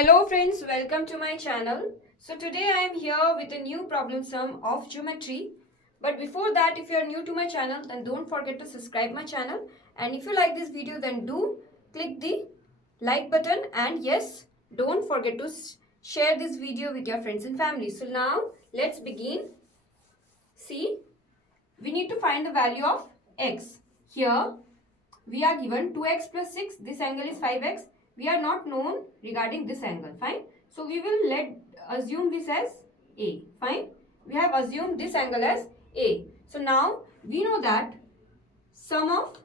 Hello friends, welcome to my channel. So today I am here with a new problem sum of geometry. But before that, if you are new to my channel, then don't forget to subscribe my channel. And if you like this video, then do click the like button. And yes, don't forget to share this video with your friends and family. So now let's begin. See, we need to find the value of x. Here we are given 2x plus 6. This angle is 5x. We are not known regarding this angle. Fine. So we will assume this as A. Fine. We have assumed this angle as A. So now we know that sum of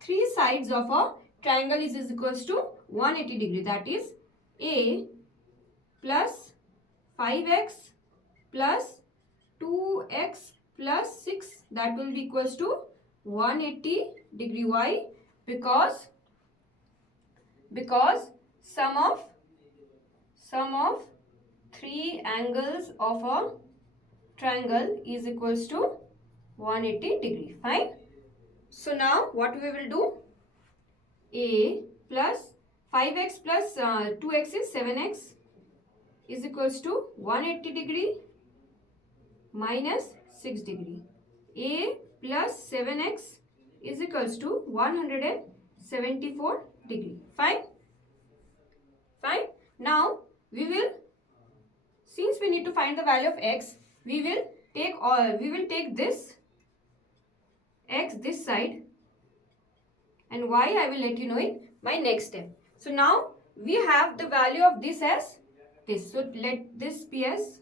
three sides of a triangle is equals to 180 degree. That is A plus 5x plus 2x plus 6, that will be equals to 180 degree. Why? Because sum of three angles of a triangle is equals to 180 degree. Fine. So now what we will do? A plus 5x plus 2x is 7x is equals to 180 degree minus 6 degree. A plus 7x is equals to 174 degree. Fine. Fine. Now we will, since we need to find the value of x, we will take this x this side, and y I will let you know in my next step. So now we have the value of this as this. So let this be as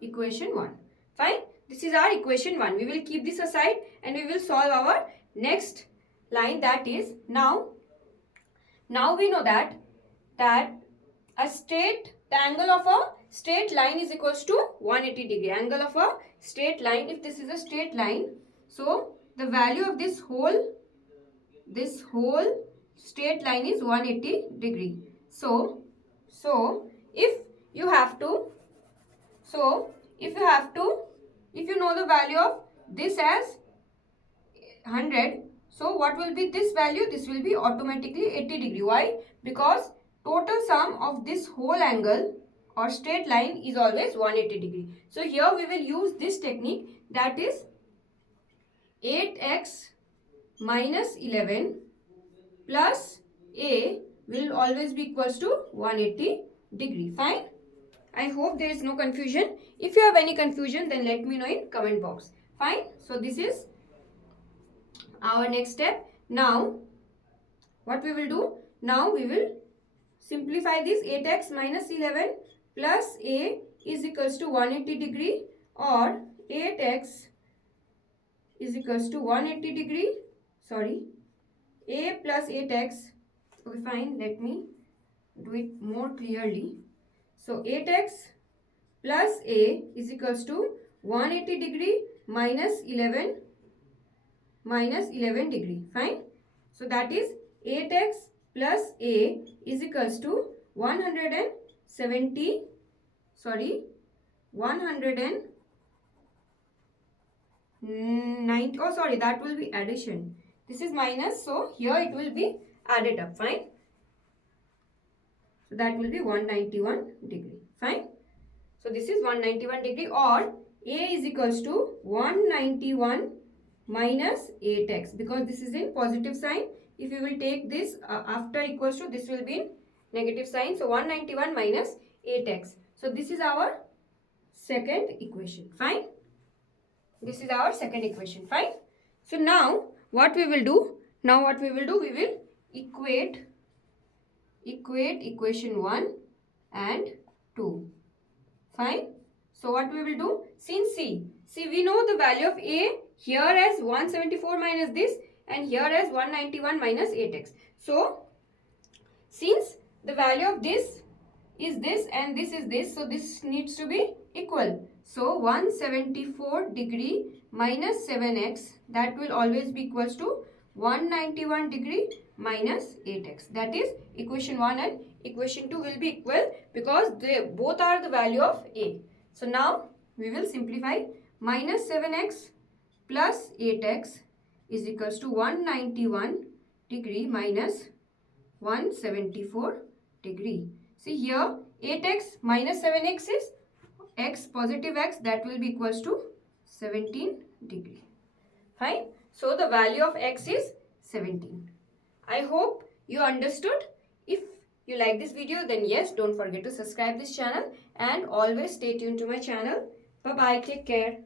equation 1. Fine. This is our equation 1. We will keep this aside and we will solve our next line, that is now we know that the angle of a straight line is equals to 180 degree. Angle of a straight line, if this is a straight line, so the value of this whole straight line is 180 degree. So if you know the value of this as 100, so what will be this value? This will be automatically 80 degree. Why? Because total sum of this whole angle or straight line is always 180 degree. So here we will use this technique, that is 8x minus 11 plus A will always be equals to 180 degree. Fine. I hope there is no confusion. If you have any confusion, then let me know in comment box. Fine. So this is our next step. Now what we will do? Now we will simplify this. 8x minus 11 plus A is equals to 180 degree, or 8x is equals to 180 degree. Sorry. A plus 8x. Okay, fine. Let me do it more clearly. So 8x plus A is equals to 180 degree minus 11 degree. Fine. So that is 8x plus A is equals to 190. Oh, sorry, that will be addition. This is minus, so here it will be added up. Fine. So that will be 191 degree. Fine. So this is 191 degree, or A is equals to 191 minus 8x, because this is in positive sign. If you will take this after equals to, this will be in negative sign. So 191 minus 8x. So this is our second equation. Fine. This is our second equation. Fine. So now what we will do? We will equate equation 1 and 2. Fine. So what we will do? Since see we know the value of A here as 174 minus this, and here as 191 minus 8x. So since the value of this is this and this is this, so this needs to be equal. So 174 degree minus 7x, that will always be equals to 191 degree minus 8x. That is equation 1 and equation 2 will be equal because they both are the value of A. So now we will simplify. Minus 7x plus 8x is equals to 191 degree minus 174 degree. See here, 8x minus 7x is x positive x, that will be equals to 17 degree. Fine. So the value of x is 17. I hope you understood. If you like this video, then yes, don't forget to subscribe this channel and always stay tuned to my channel. Bye bye. Take care.